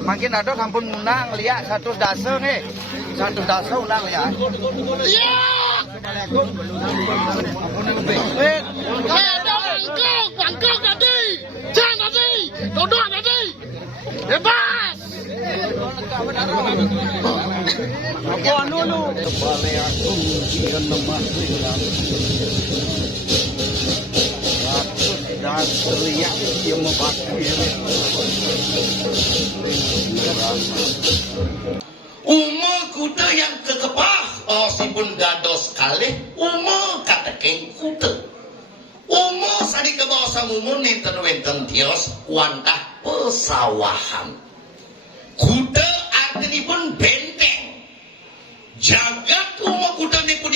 Mungkin ada sampun ngundang lihat satu dasa nih. Satu dasa undang lihat. Iya. Mangkuk tadi. Jangan tadi. Dodok tadi. Bebas. Apa dulu? Kembali aku kian lemah ringan. Dan teriak yang membakir. Umur kuda yang kekepah, osipun gados kalih, umur katekeng kuda. Umur sadi kebawasan umur nenten-wenten tios, wantah pesawahan. Kuda artinipun benteng. Jagat umur kuda nipun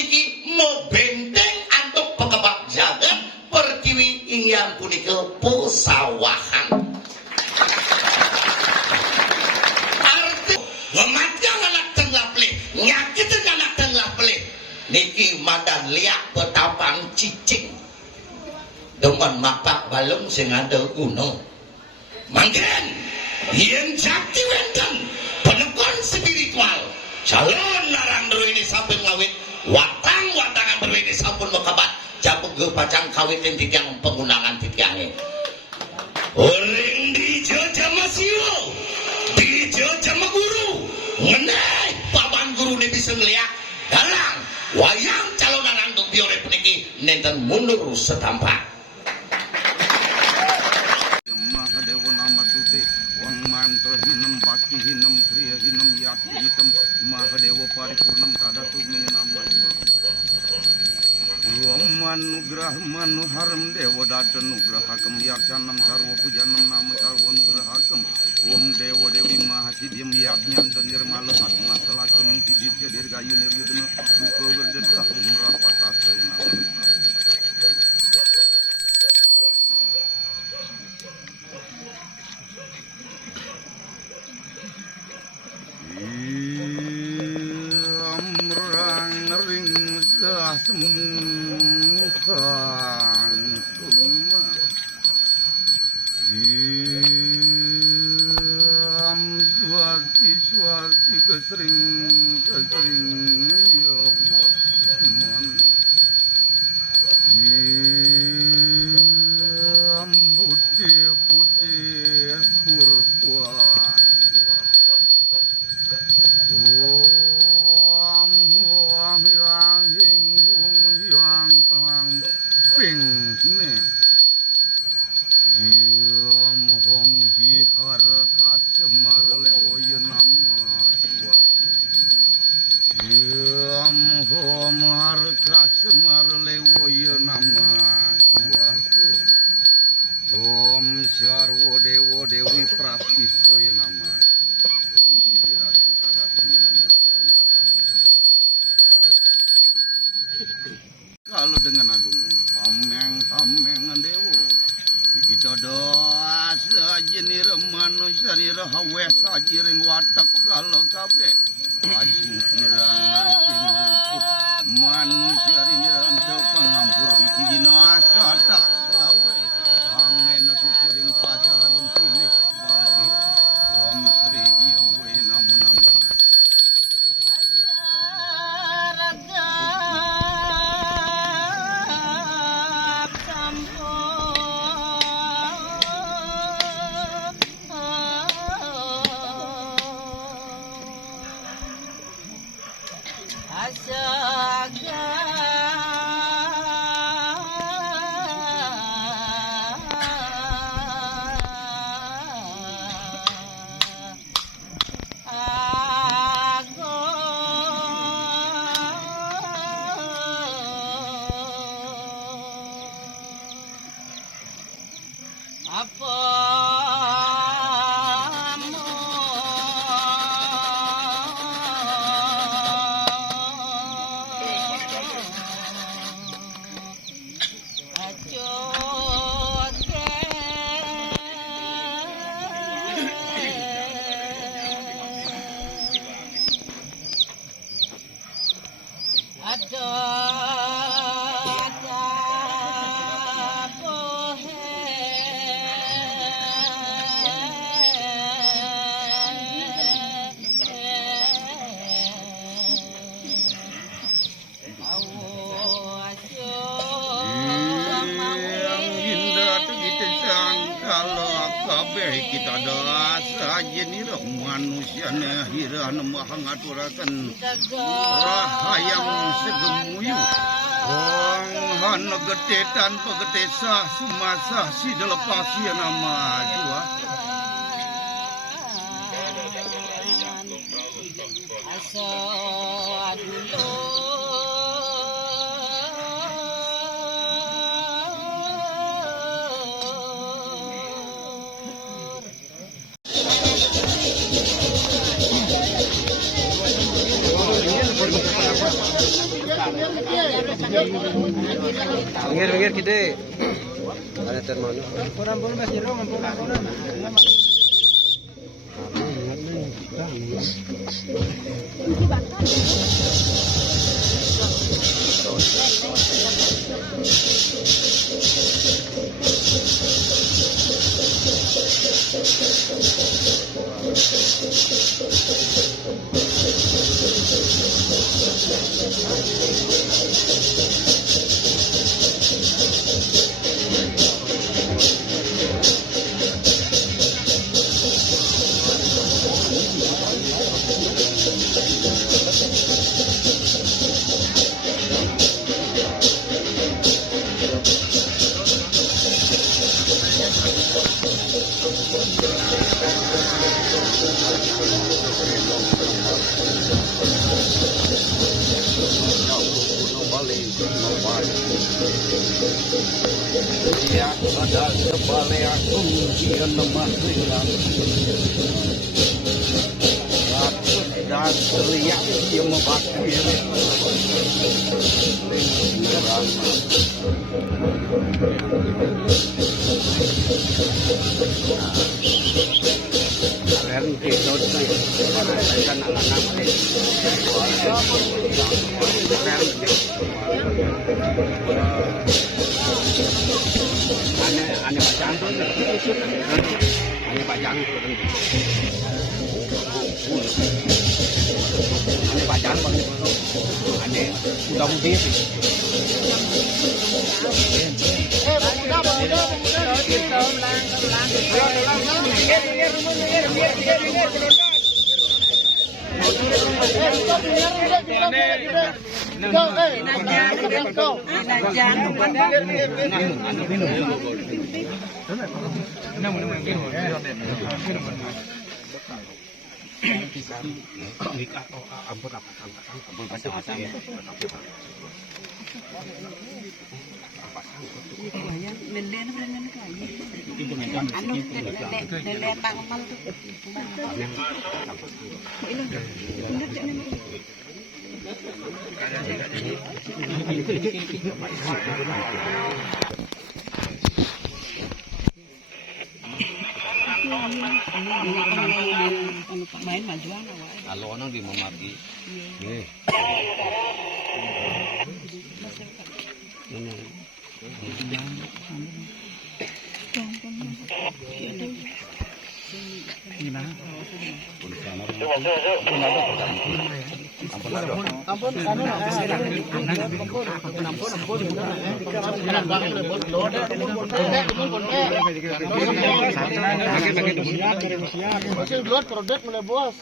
mau benteng antuk pekebak jagat pertiwi iyang punika pesawahan. Arti mematang anak tengah pelih, nyakitin anak tengah pelih. Niki madan liak petapang cicing. Demen mapak balung sing ada gunung. Mangken yen jati wenten penekon spiritual. Calon narang berwini sampun ngawit, watang-watangan berwini sampun mekabat. Japuk ge pacang kawitin titiang penggunaan titiange. Orang di jama siwo, di jama guru, ngenai paman guru ini bisa ngeliat dalang wayang calonan andung biore puniki nenten mundur setampak. Mahadewa nama tuti, wang mantra hinem bakti hinem kriya hinem yati hitam, Mahadewa paripurnam kadatu nama Manugrah manuharam dewa data nugrahakam yarcanam sarwa pujanam nama sarwa nugrahakam Om dewa dewi mahasidyam yagnyanta nirmala hatma salakum siditya dirgayu niryudana suko verdata umrapatasraya nama Semukan kuma swati kesering ya Allah semuanya putih berbuat yang hinggung yang ping nih hom hiharakat semar lewoye nama dua hom harakat semar lewoye nama dua hom sarwo dewo dewi prapisto ya nama hom sidiratu tadatu ya nama dua kalau dengan agung hameng dewo kita doa sajinir manusia nira hawe sajiring watak kalau kabe ajing kirang ajing luput manusia nira ando pengampur hiji nasa tak selawe angin sukuring pasar agung pilih baladi Om Sri Yowe namo nama kabeh kita dasa jenirah manusia hirana maha ngaturaken rahayang segemuyu hana gede tanpa gede sah sumasa si delepasi nama jua Pinggir gede. Ada termono. Pun masih ro ngampun ya ada sebalik aku dia lemah hilang ratus dan teriak dia membakar Ane bacaan tuh, ane bacaan, ane bacaan banget, ane udah mudi. Main majuan awak. Kalau orang di memati. Nih. Produk mulai bos.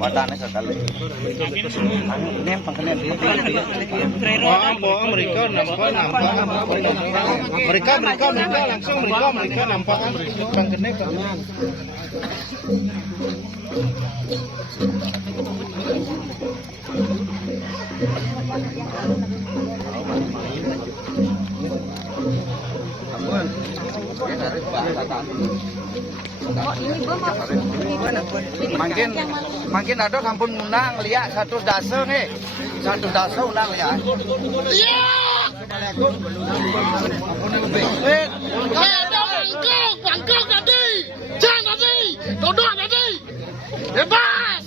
Watane sekali. Mereka nampak bangkene Mungkin ada kampung unang lihat satu dasa nih. Satu dasa unang lihat. Iya. Ada bangkok tadi. Jangan tadi. Dodok tadi. Bebas.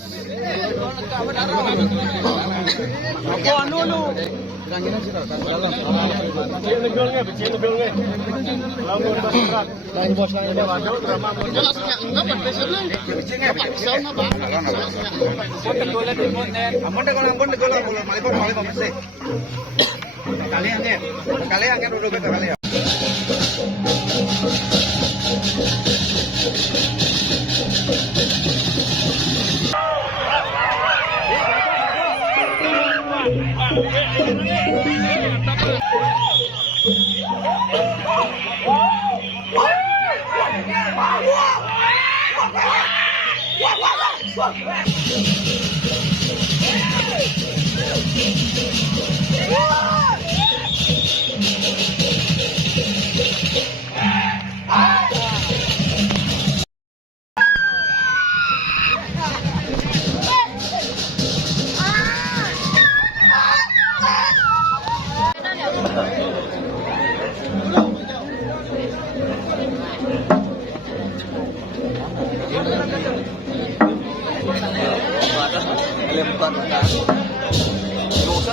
Apa anu lu? Kalian dulu kita kalian. Lebat mata. Dosa.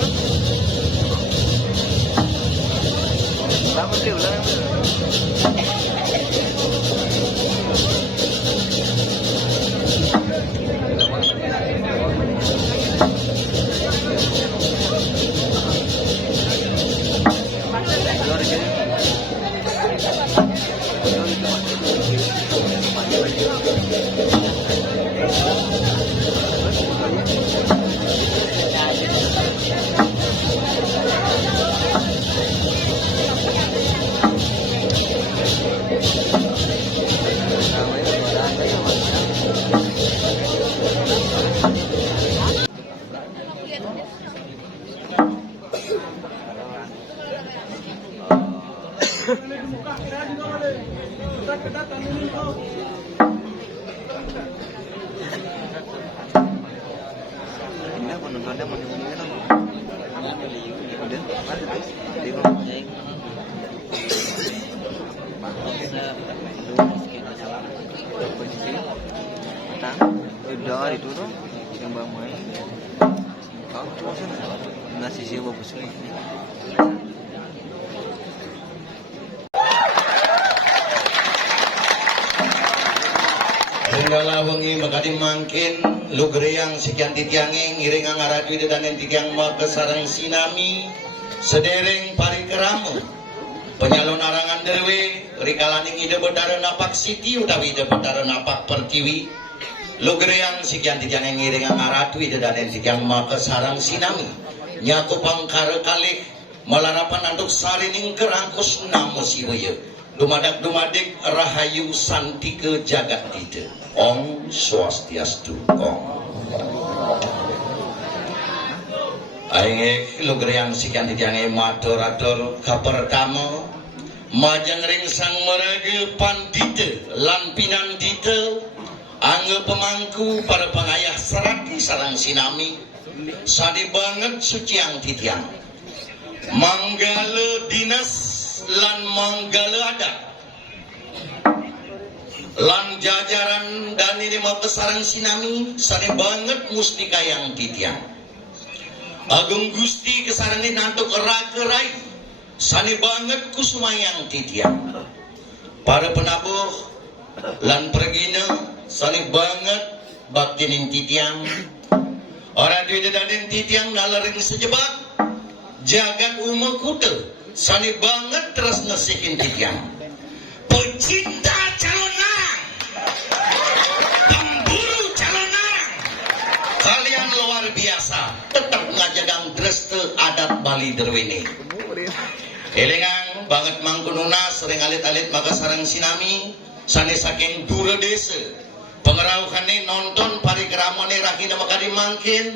Lama dia ulang. Udah itu tuh yang bang main. Kau tuh nasi siapa busuk? Henggala wengi makadi mangkin lugreang sekian titianging ngiring ngaradu dan titiang makesarang sinami sedereng parikeramu penyalon arangan derwe rikalaning ide bedara napak siti utawi ide bedara napak pertiwi lugreang sekian titianging ngiring ngaradu dan titiang makesarang sinami nyaku pangkare kalih malarapan anduk sarining kerangkus namo siwaya dumadak-dumadik rahayu santike jagat dite. Om Swastiastu. Om. Aing lugreang sikan titiange matur-atur kapertama majeng ring sang merege pandite lan pinandite angge pemangku para pangayah serati sareng sinami sadi banget suciang titiang manggala dinas lan manggala adat lan jajaran dan ini mau besarang sinami sane banget mustika yang titiang agung gusti kesarani nantuk rakerai sane banget kusumayang titiang para penabuh lan pergina sane banget baktinin titiang orang duit dan titiang nalaring sejebak jagat umur kuda sane banget terus ngesihin titiang pecinta calon narang pemburu calon narang kalian luar biasa tetap ngajagang dreste adat Bali derwini elengang banget mangkununa sering alit-alit maka sarang sinami sane saking dura desa pengerauhane nonton parikramone rakina makadi mangkin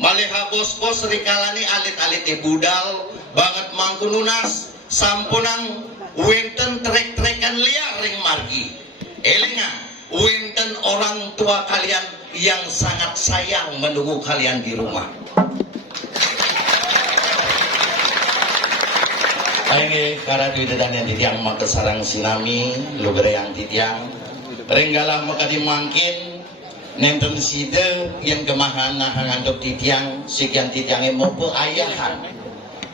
maleha bos-bos rikalani alit-alit budal banget mangkununas sampunang wenten trek-trekan liar ring margi elinga wenten orang tua kalian yang sangat sayang menunggu kalian di rumah aing karadu dan yang titiang makesarang sinami lugere yang titiang renggalah makadi mangkin nenten side yang gemahan ngandok titiang sekian titiange mopo ayahan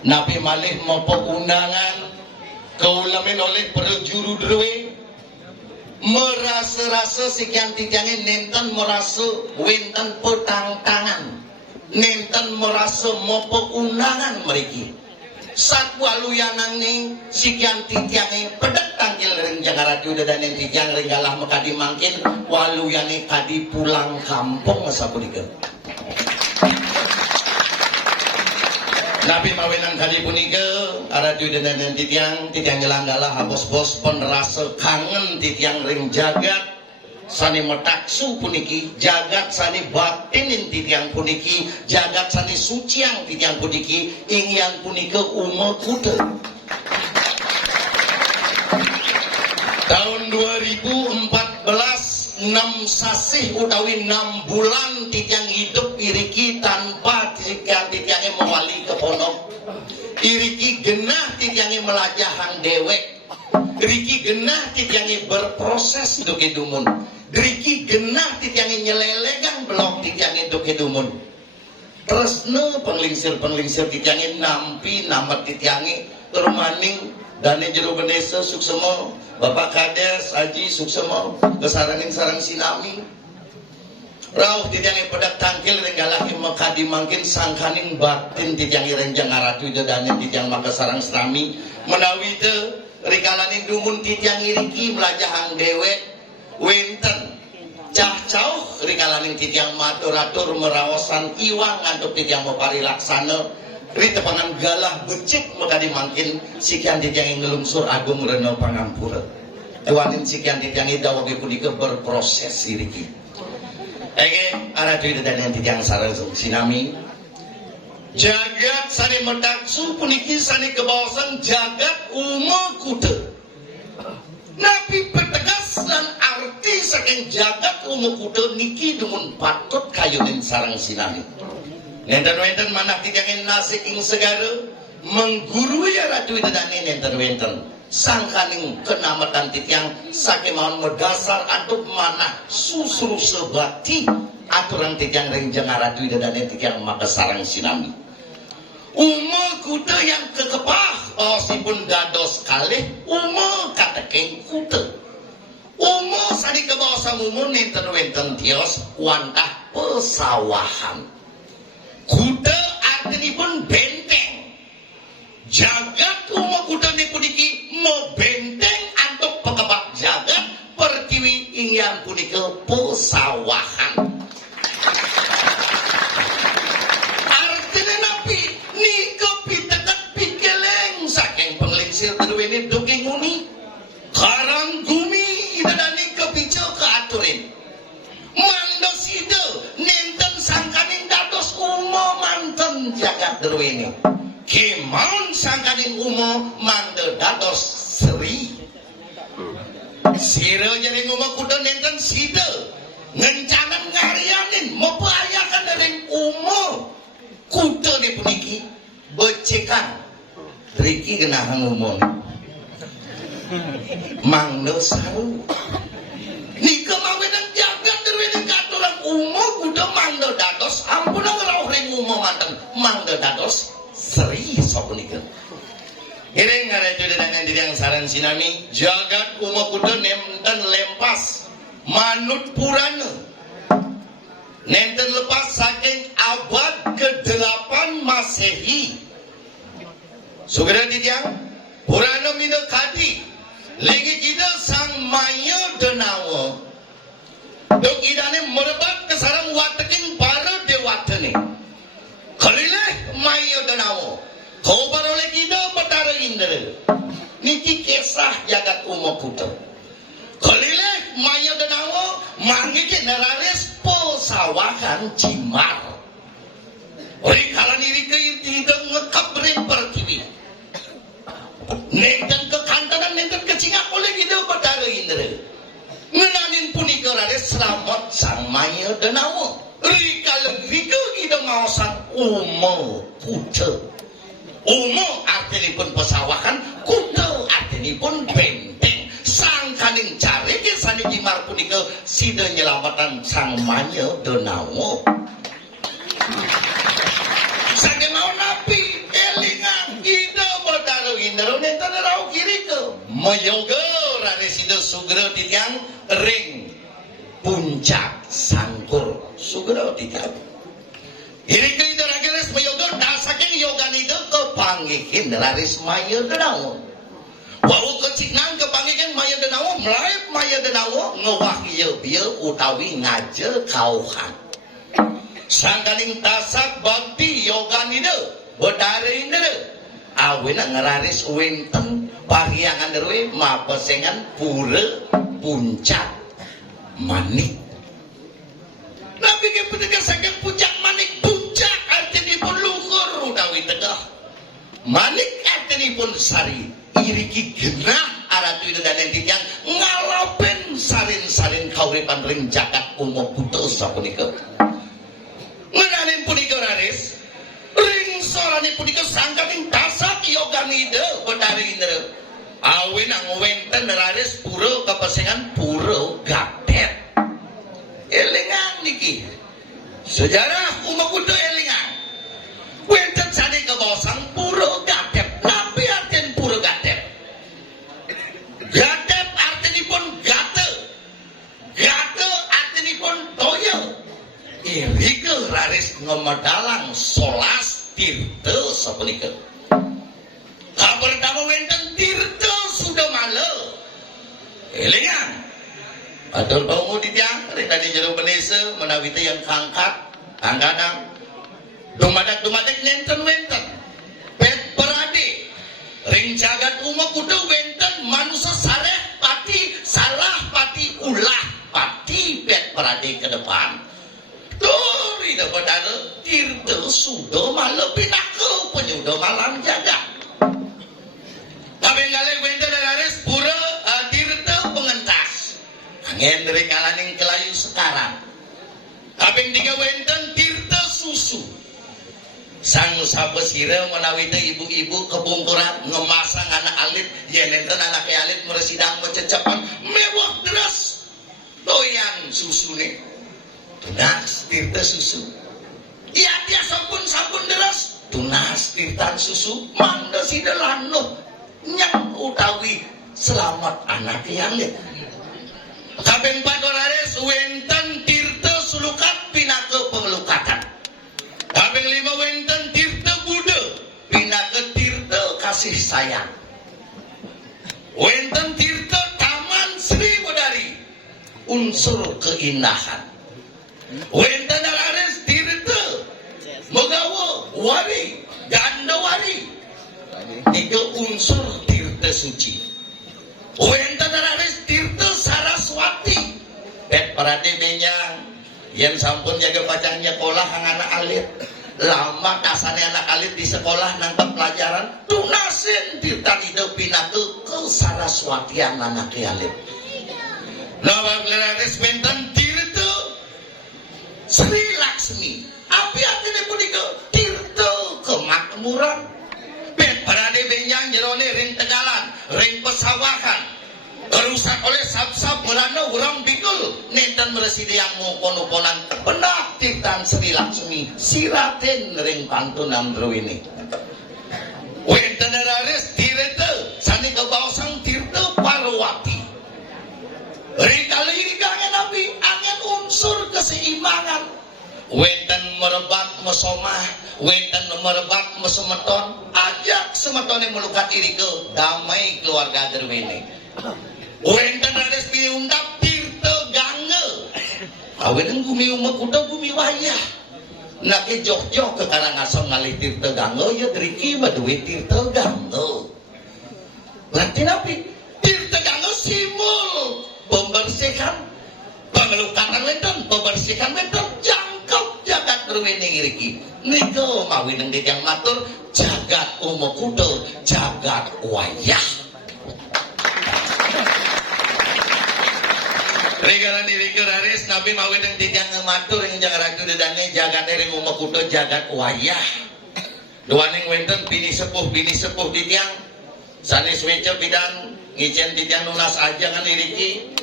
napi malih mopo undangan kaulamin oleh perjuru derwe merasa-rasa sekian titiange nenten merasa wenten petang tangan nenten merasa mopo undangan meriki saat waluyanang ning sekian titiange pedek tangkil ring Jakarta dan yang titiang ringgalah makadi mangkin waluyane kadi pulang kampung sapunika Nabi mawenang kali punika aradu dan titiang jelanggalah bos-bos pun rasa kangen titiang ring jagat sani metaksu puniki jagat sani batinin titiang puniki jagat sani suciang titiang puniki ingyan punika umur kuda tahun 2014 6 sasih utawi 6 bulan titiang hidup iriki tanpa titiangnya mewali ke pondok iriki genah titiangnya melajahang dewek iriki genah titiangnya berproses duke dumun iriki genah titiangnya nyelelegang blok titiangnya duke dumun tresna penglingsir titiange nampi namat titiange turmaning dane jero benesa suksema Bapak Kades Haji suksema kesarangin sarang sinami rauh titiange pedak tangkil renggalah mekadi mangkin sangkaning batin titiange renjang aratu dane titiang maka sarang sinami menawi teu rikalaning dumun titiange riki melajahang dewek wenten cah-cauh rikalaning titiang matur-atur meraosan iwang ngantuk titiang mopari laksana ritepangan galah becik mekadi mangkin sikian titiang ngelungsur agung rena pangampura ewanin sikian titiang dawage punika berproses iriki ege aratu dan titiang sareng sinami jagat sani medaksu puniki sani kebawasan jagat uma kuda nabi pertegas dan arti saking jagat uma kuda niki dumun patut kayunin sarang sinami nenten-wenten manah titiang nasik ing segara menggurui ratu idane nenten-wenten sangkaning kenamatan titiang sakemawon medasar antuk manah susru sebati aturan titiang renjang ratu idane titiang maka sarang sinami uma kuda yang kekepah osipun dados kalih uma katekeng kuda uma sani kebawasan umum nenten-wenten tios wantah pesawahan kuda artinipun benteng jagat uma kuda puniki mau benteng antuk pekebak jagat pertiwi ingyan punika pesawahan artinya napi nika pitekat pikeleng saking penglingsir terwene duking uni karang gumi idadani kepico keaturin mandos ide nenten sangkaning dados umo manten jagat terwene kemaun sangkaning umo mande dados seri sira jaring umo kuda nenten sida ngencanan ngarianin mepayakan dari umo kuda ni puniki becekan riki genahang umon mangno saru nika mawenan jagat derwene katuran umo kuda mangno dados ampun ngrauh ring umo manten mangno dados seri sapunika ireng ngarejo dengan diri yang saran sinami jagat umo kuda nenten lempas manut purana nenten lepas saking abad ke-8 Masehi sugera titiang purana mina kadi lagi kita sang maya denawa dok idane merebat ke sarang wateking para dewatane kalileh maya denawa kau barole kita betara indra niki kisah jagat umo kuda kalileh maya denawa mangike neraris pesawahan cimar rikalan iri ke tidak ngekabrin pertiwi nenten kekantanan nenten kecingak oleh kita betara indra ngenanin punika raris selamat sang maya denawa rikalan rika kita ngawasan umo kuda umo artinipun pesawahan kuda artinipun benteng sangkaning cari kisah jimar punika sida nyelamatan sang maya denawa sage mau napi elingan ida berdaru indro nenten rau kiri ke mayoga rare sida sugera titiang ring puncak sangkur sugera titiang iri ke ida rageres mayoga dasaking yoga nida kepanggihin raris maya denawa bau keciknang kepanggihin maya denawa melaip maya denawa ngewahya biya utawi ngaje kauhan sangkaning tasak bakti yoga nida bedare nida awena ngeraris wenten pariangan derwe mapesengan pura puncak manik nabi ke petegas saking puncak manik puncak artinipun luhur utawi tegah manik artinipun sari iriki genah aratu dan titiang ngalapen salin-salin kauripan ring jagat umo kuda sapunika ngenanin punika raris ring sorane punika sangkaning tasak yoganida bedari indra awen ang wenten raris pura kepesengan pura gatet elingan niki sejarah umat kuda elingan Medalang solas tirta sapunika. Kabar dama wenten tirta sudah malam. Elingan. Atur bangun di tiang, tadi jero benese menawi yang kangkat, angkadang. Dumadak nenten wenten. Pet perade. Ring jagat umat kudu wenten manusia sareh pati salah pati ulah pati pet perade ke depan. Dori dapat ada tirta sudah malam pinake penyudah malam jaga. Tapi galeng wenten dares pura tirta pengentas. Angin dari kalaning kelayu sekarang. Kaping 3 wenten tirta susu. Sang sabesira menawi teh ibu-ibu kebungkuran ngemasang anak alit yen enten anak alit meresidang mececapan mewah deras doyan susune. Tunas tirta susu. Iya dia sampun deras. Tunas tirtan susu mangda sidelano nyang utawi selamat anak alit. Kaping 4 orares wenten tirta sulukat pinake pengelukatan. Kaping 5 wenten tirta Buddha pinake tirta kasih sayang. Wenten tirta Taman Sri Wedari unsur keindahan. Wenten orares tirta Megawa Wari Gandawari 3 unsur tirta suci. Wenten orares tirta Saraswati pet parade benyang yang sampun jaga pacangnya sekolah anak alit lama kasane anak alit di sekolah nangkep pelajaran tunasin tirta hidup pinake ke Saraswati anak alit. Lawan leres benten tirta Sri Laksmi api artinya punika tirta kemakmuran pet parade benyang jerone ring tegalan ring pesawahan rusak oleh sab-sab merana urang bikul nenten meresidi yang mupon-uponan benak tirtan Sri Laksmi siraten ring pantunan ini. Wenten rares tirta sani kebausang tirta Parwati rikali kangen nabi angin unsur keseimbangan. Wenten merebat mesomah wenten merebat mesemeton ajak semetone melukat iri ke damai keluarga derwene. Wenten rares piundap tirta gange. Awen gumi umak kuda gumi wayah. Nake joh-joh ke Karangasem ngalih tirta gange ya driki baduwe tirta gange. Berarti napi tirta gange simul pembersihan pengelukatan wenten pembersihan wenten jangkep jagat derwene iriki. Niko mawineng yang matur jagat umak kuda jagat wayah. Regalan diri raris nabi mawin yang tidak ngematur yang jangan ratu dedane jagat ring umak kuda jagat wayah. Duaning wenten bini sepuh di tiang sanis weca bidang ngicen di tiang nunas aja kan iriki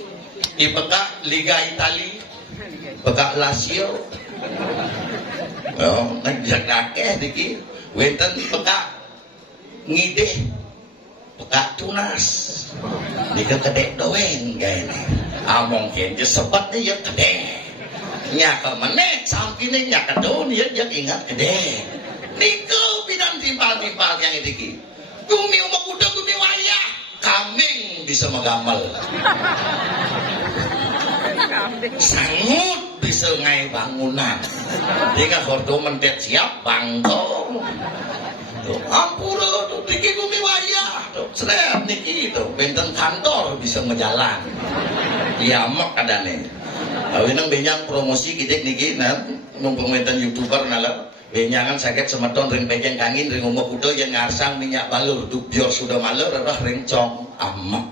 di peka Liga Itali peka Lazio oh ngejak akeh diki wenten peka ngide peka tunas di kedek doeng gini. Mungkin je sebat dia gede nyaka menek sampine nyaka daun dia ingat gede niko bidang timpal-timpal yang ini gumi umak kuda gumi wayah kambing bisa megamal sangut bisa ngai bangunan dia kordo mendet siap bangkong ampura tuh tiki gumi wayah tuh seret niki tuh benten kantor bisa ngejalan iya mak adane awinang benyang promosi kita niki numpang benten youtuber nala benyangan sakit semeton ring pejeng kangin ring umak kuda yang ngarsang minyak balur dubior sudah malur arah ring cong amak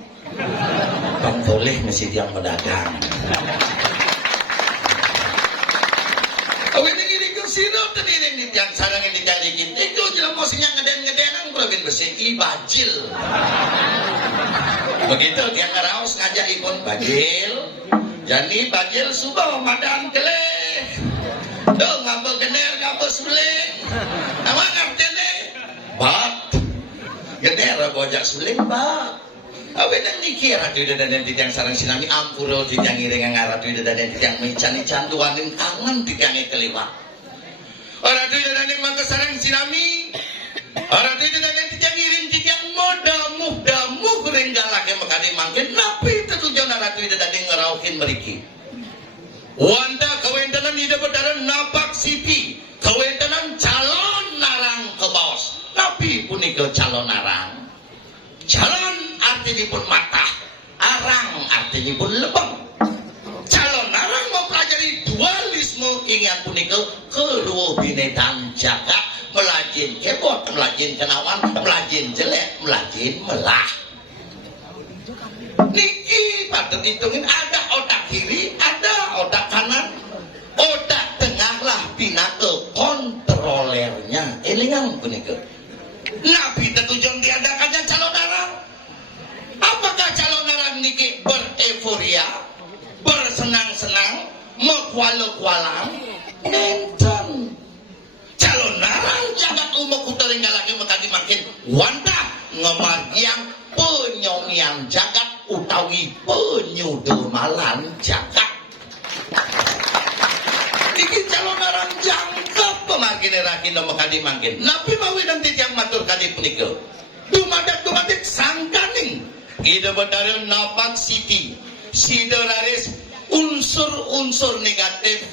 bang boleh mesti yang pedagang awinang ini kursino tadi ini yang sarang ini dicari kita itu jelas mosinya ngeden-ngedenan kurangin besi bajil begitu dia ngeraus ngajak ikon bajil jadi bajil subah madan keleh tuh ngapa gener ngapa suling nama ngertene bat gener bojak suling bat awen yang dikira tuh dan yang sarang sinami ampuro di yang iring ngarap tuh dan yang mencani canduanin kangen di yang keliwat Orang tu dadane makasarang sinami. Orang tu dadane tijang iring tijang muda renggalake makane mangkin napi tetujuan orang tu dadane ngeraukin meriki. Wanda kawentanan ida bedaran napak sipi. Kawentanan calon narang ke bos. Napi punika calon narang. Calon artinya pun mata. Arang artinya pun lebeng. Calon narang mempelajari dualisme ingat punika kedua binatang jagat melajin kebot, melajin kenawan, melajin jelek, melajin melah. Niki patut hitungin ada otak kiri, ada otak kanan. Otak tengah lah pinake kontrolernya. Elingan punika. Nabi tertujuan diadakannya calon narang. Apakah calon narang niki bereforia, bersenang-senang, mekuala-kualang? Enten. Calon narang jagat umum kutering lagi makadi makin wanda ngemagiang penyongian jagat utawi penyudemalan jagat. Iki calon narang jangkep pemargine rakina makadi makin. Nabi mawi dan titiang matur kadi punika. Dumadak sangkaning ida bedare napak siti. Sideraris unsur-unsur negatif,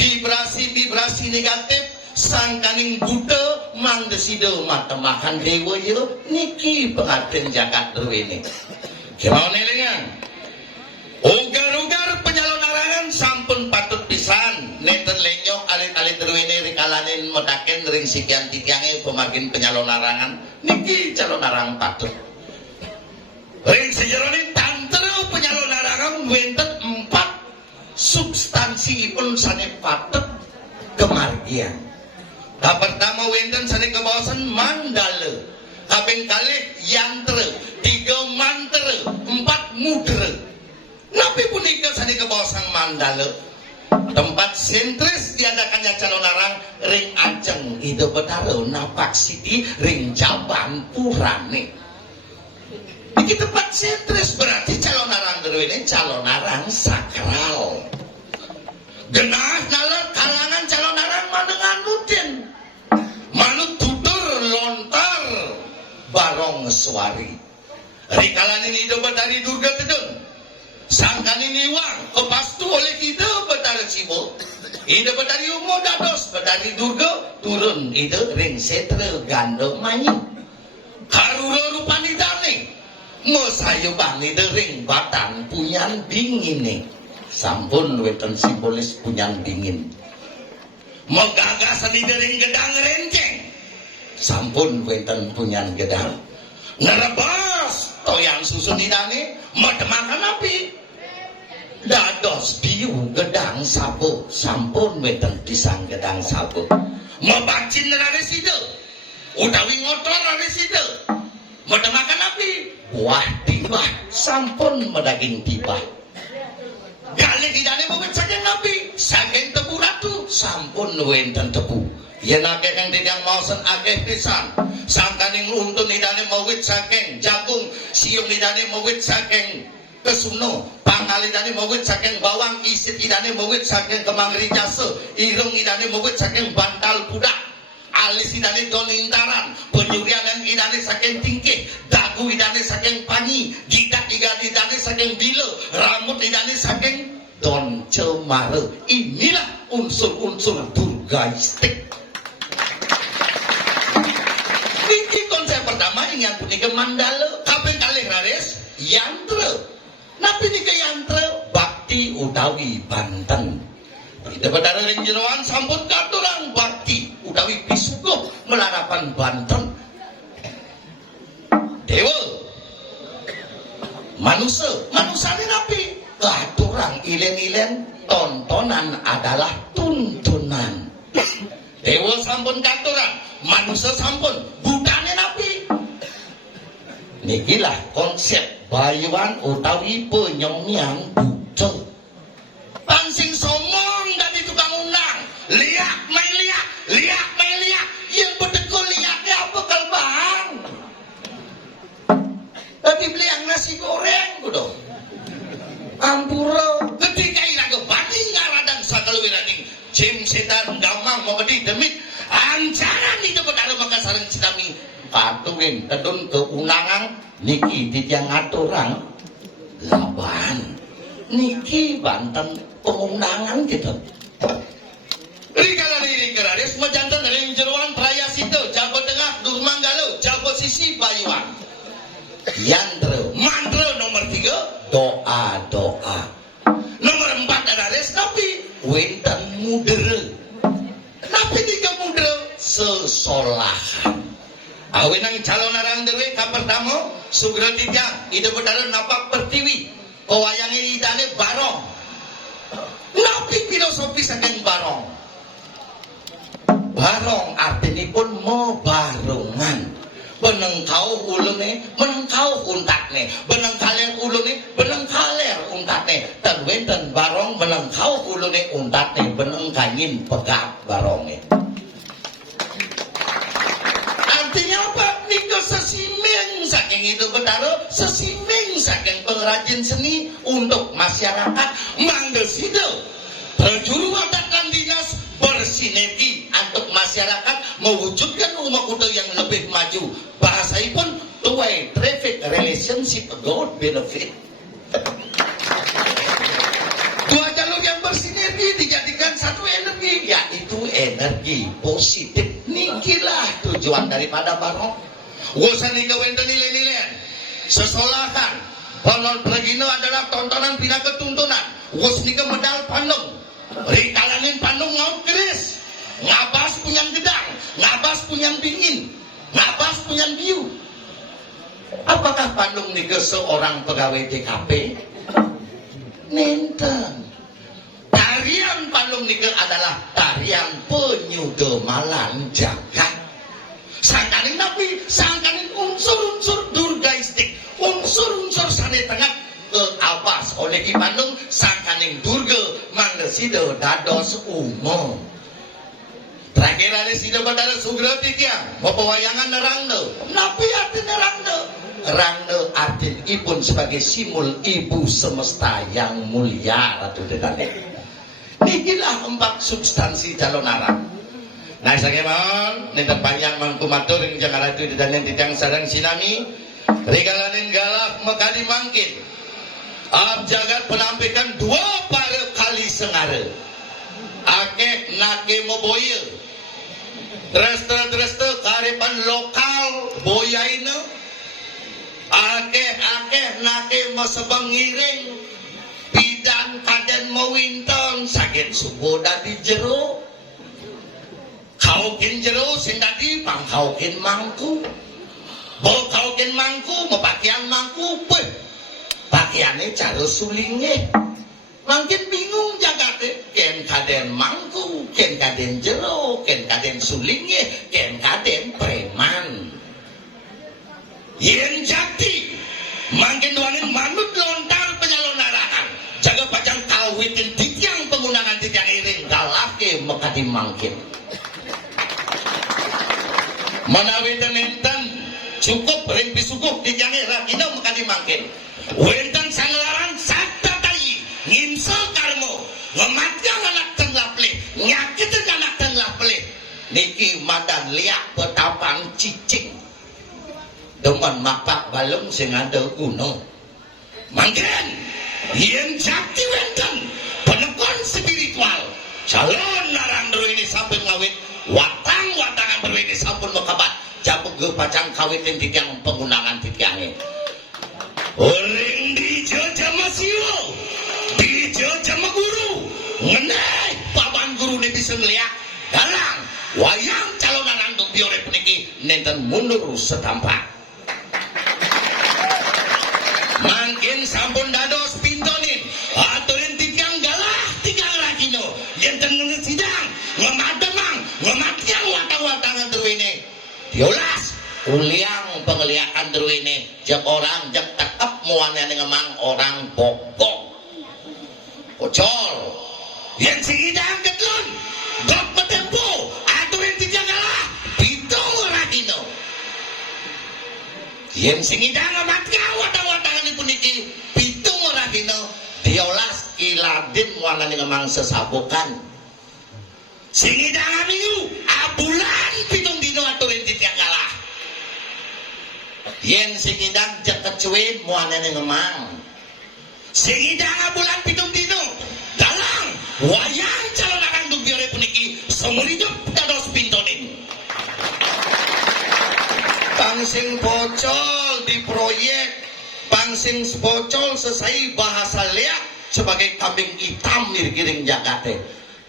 vibrasi negatif sangkaning buta mandesida matemakan dewa ya niki pengadeng jagat ruwene. Kemauan elingan. Ugar-ugar penyalon narangan sampun patut pisan. Nenten lenyok alit-alit ruwene rikalanin medaken ring sikian titiange pemargin penyalon narangan. Niki calon narang patut. Ring sejeroning tantero penyalon narangan wenten 4 substansi pun sane patut kemargian. Pertama wenten sane kebawasan mandala, kaping kalih yantra, 3 mantra, 4 mudra. Nabi punika sane kebawasan mandala. Tempat sentris diadakannya calon narang ring ajeng ida betara napak siti ring jaban purane. Iki tempat sentris berarti calon narang derwene calon narang sakral. Genah nalar kalangan calon narang manengan rutin. Manut tutur lontar barong suari. Rikalanin ida betari durga tedeng. Sangkanin iwang kepastu oleh kita betari sibo. Ida betari umo dados betari durga turun ida ring setra gandeng manyi. Karura rupani dane. Mosayo bani dering batan punyan dingin nih. Sampun weten simbolis punyan dingin. Megagas di dering gedang renceng. Sampun weten punyan gedang. Nerebas toyang susun idane medemakan api. Dados biu gedang sabu. Sampun weten pisang gedang sabu. Mebacin rare sida. Utawi ngotor rare sida. Medemakan api. Wah tibah, sampun medaging tibah. Galih idane mawit saking nabi, saking tebu ratu, sampun wenten tebu. Yen akeh kang tidang maosen akeh pisan. Sangkaning untun idane mawit saking jagung, siung idane mawit saking kesuno, pangal idane mawit saking bawang, isit idane mawit saking kemang ricase, irung idane mawit saking bantal budak. Alis idane donintaran, penyurianan idane saking tingkih, dagu idane saking pani, gidak idane saking bilo, rambut idane saking don cemara. Inilah unsur-unsur durgaistik. Ini konsep pertama yang punika mandala, kaping kalih raris yantra. Napi nika yantra bakti utawi Banten. Kita bedara ring jeroan sampun katurang bakti utawi pisukuh melarapan Banten. Dewa manusane napi katurang ilen-ilen tontonan adalah tuntunan. Dewa sampun katurang manusia sampun budane napi. Nikilah konsep bayuan utawi penyongian buca. Pansing somong dari tukang undang. Liak mai liak. Yang betekul liaknya apa kalbang? Tadi beli yang nasi goreng kudo. Ampura. Ketika iraga banding ngaradang sakalu wiraning. Cim setan gamang mau demit. mungkin kedun keunangan niki titiang aturang laban niki Banten pengundangan gitu. Rikalaris majantan ring jeruan Praya Situ Jago Tengah Durmanggalo Jago Sisi Bayuan. Yantre mantra nomor 3 doa. Nomor 4 adares tapi wenten mudere. Tapi 3 mudere sesolahan. Awinang calon arang dewe kapertamo sugra titiang ide bedara napak pertiwi kawayangin idane barong. Napi filosofi saking barong. Barong artinipun mebarungan. Benengkau ulune, menengkau untakne. Beneng kalian ulune, beneng kaler untakne. Dan wenten barong menengkau ulune untakne. Beneng kanyin pegap barongnya. Artinya apa? Niko sesimeng saking itu betaro, sesimeng saking pengrajin seni untuk masyarakat Manggesido. Terjuru adat dan dinas bersinergi untuk masyarakat mewujudkan umat kuda yang lebih maju. Bahasanya two-way traffic relationship good benefit. Dua jalur yang bersinergi dijadikan satu energi, yaitu energi positif. Nikilah tujuan daripada barong. Wosan dikawin nilai-nilai sesolahan. Penol Pregino adalah tontonan pina ketuntunan. Wos nika medal pandung. Rikalanin pandung ngaut keris. Ngabas punyang gedang, ngabas punyang dingin, ngabas punyang biu. Apakah pandung nika seorang pegawai DKP? Nenten. Tarian pandung nika adalah tarian penyudemalan jagat. Sangkaning napi, sangkaning unsur-unsur durgaistik, unsur-unsur sane tengah ke abas oleh Ki Bandung sangkaning durga Manggesido dados umum. Terakhir ada sida badara sugra titiang pewayangan nerangno. Napi arti nerangno? Rangno artin ipun sebagai simbol ibu semesta yang mulia Ratu Dedane. Nikilah 4 substansi calon arang. Nah sakemon nenten panjang mangku matur ing jang Ratu Dedane titiang sareng sinami regalanin galak mekadi mangkin. Abjagat penampikan 2 para kali sengara. Akeh nake moboye. Dresta karepan lokal boyaina. Akeh nake masebang ngiring. Bidan kaden mawinton sakit subuh dadi jero. Kaukin jero sing dadi pangkaukin mangku. Bo kaukin mangku mepakian mangku peh. Pakaiannya cara sulingnya. Mungkin bingung jagate. Ken kaden mangku, ken kaden jero, ken kaden sulingnya, ken kaden preman. Yen jati. Mungkin duanin manut lontar penyalon narangan. Jaga pajang kawitin titiang penggunaan titiang iring. Galake mekadi mangkin. Manawitan enten cukup ring bisukup titiang irakina mekadi mangkin. Wenten sanglaran sabda tayi ngimso karmo ngematyang anak tenglaple nyakitin anak tenglaple niki madan liak petapang cicing demen mapak balung sing ada gunung mangken yen jakti wenten penekon spiritual calon narang ini sampun ngawit watang-watangan ini sampun mekabat japuk ge pacang kawitin titiang penggunaan titiange. Orang di jajah masio, di jajah guru, ngenai papan guru ini bisa ngeliat, dalang, wayang calonan andung biore puniki, nenten mundur setampak. Mungkin sampun dados pintonin, aturin tigang galah, tigang rakino, yenten ngesidang, ngemademang, ngematiang watang-watangan terwene, diolas. Uliang pengeliakan terwene, jam orang jam tekap muannya ngemang orang bokok. Kocol, yang singidang ketlun, dok metempo, aturin tiga galah, pitung radino. Yang singidang amat watang-watangan di puniki, pitung radino, diolas iladin muannya ngemang sesabukan. Singidang minggu, abulan pitung dino aturin tiga galah. yen sing idang cek kecuin muanene ngemang sing idang bulan pitung dino dalang wayang calon akan dugiore puniki semulijup dados pintonin pangsing pocol di proyek pangsing pocol selesai bahasa liak sebagai kambing hitam di giring Jakate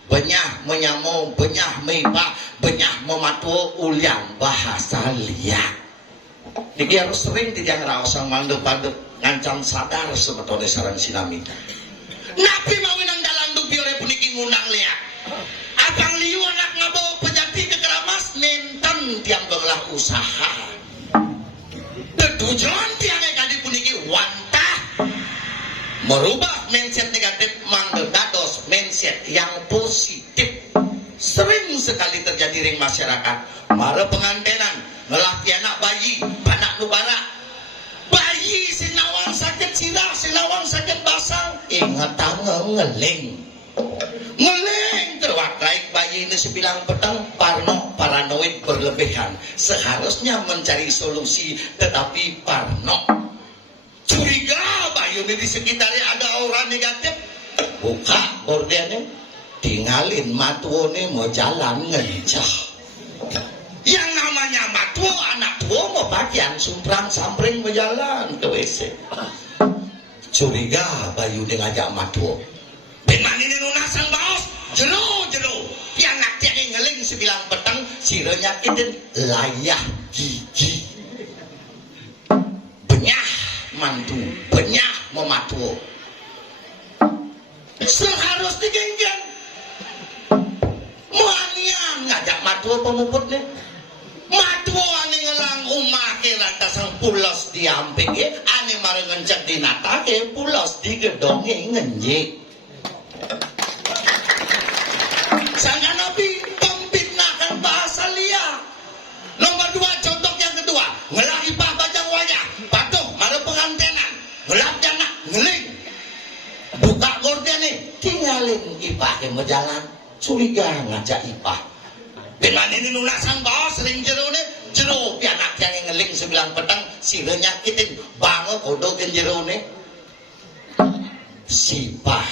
benyah menyamo benyah meipa benyah mematuo uliang bahasa liak niki harus sering dijang raosang mandep pandep ngancam sadar sebetulnya sarang sinami napi mawinang dalang dugiore puniki ngundang liak abang liu anak ngabawa pejati ke keramas nenten tiang belah usaha tujuan tiang kadi puniki wantah merubah mindset negatif mangdados mindset yang positif sering sekali terjadi ring masyarakat malah pengantenan ngelaki anak bayi anak nubara bayi sinawang sakit sirah sinawang sakit basang ingat tangan ngeling terwakaik bayi ini sebilang petang paranoid berlebihan seharusnya mencari solusi tetapi parno curiga bayi ini di sekitarnya ada aura negatif buka gordiannya tinggalin matuone mau jalan ngencah yang namanya matuo anak tua mau bagian sumprang sampring mau jalan ke WC curiga bayi ini ngajak matuo beman ini lunasan baos jero yang ngaktiakin ngeling sebilang petang siro nyakitin layah gigi benyah mantu benyah mematuo seharusnya geng-geng muanian ngajak matuo pemuput nih matuo ane ngelang umah ke lantasang pulos diamping ane marengan cek dinata ke pulos di gedongnya ngenjik sangka nabi pembitnakan bahasa liar nomor 2 contoh yang kedua ngelah ipah bajang wayah patuh malah pengantenan ngelap janak ngeling buka gordene tinggalin ipah yang berjalan curiga ngajak ipah dengan ini lunasan bawa sering jero pianak yang ngeling sebilang petang sila nyakitin bango kodokin jero ne sipah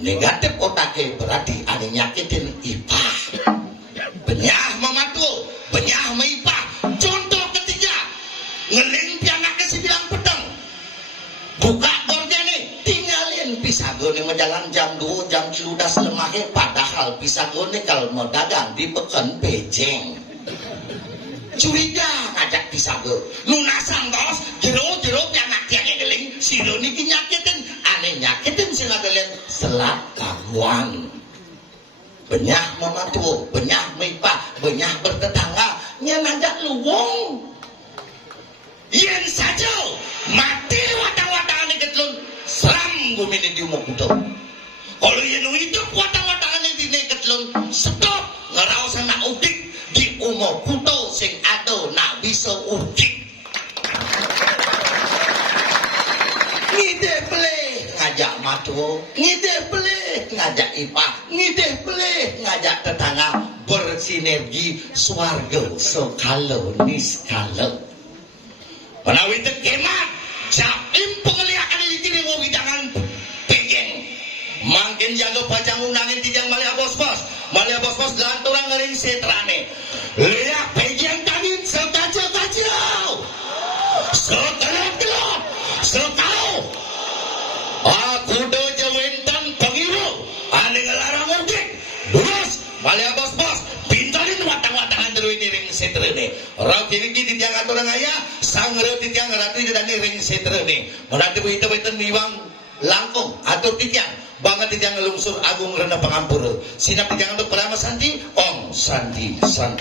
negatif otaknya berarti ada nyakitin ipah benyah mematuh benyah meipah contoh ketiga ngeling pianaknya sebilang petang buka gordene tinggalin pisagone menjalan jam 2 jam 3 lemahnya padahal pisagone kalau mau dagang di peken bejeng curiga ngajak pisago lunasan bos jero pianak yang ngeling siro niki nyakitin aneh nyakitin sing ngagelen selat kamuan benyah mematuh benyah mipah benyah bertetangga nyanajak luwung yen saja mati watang-watang ini ketlun seram bumi ini diumuk kudo kalau yen hidup watang-watang ini ketlun stop ngeraus anak udik di umur kudo sing ado nak bisa udik ngide peleh ngajak matuo ngide peleh ngajak ipah ngide peleh ngajak tetangga bersinergi swarga sekalo niskalo menawi tekemat jaim pengeliakan ini kini mau widangan pegeng makin jaga pajang unangin tijang malia bos-bos dan orang ngering setrane lihat pegeng kanin sekacau-kacau sekelop-kelop sekau aku do jawentan pengiru ane ngelarang ojek lurus malia bos-bos pintarin watang-watangan teruin ring setrane orang kini titiang aturang ayah sangre titiang ratu dan ring setrane menanti itu niwang langkung atau titiang banget titiang ngelungsur agung rendah pengampur sinap titiang untuk perama santi ong santi ong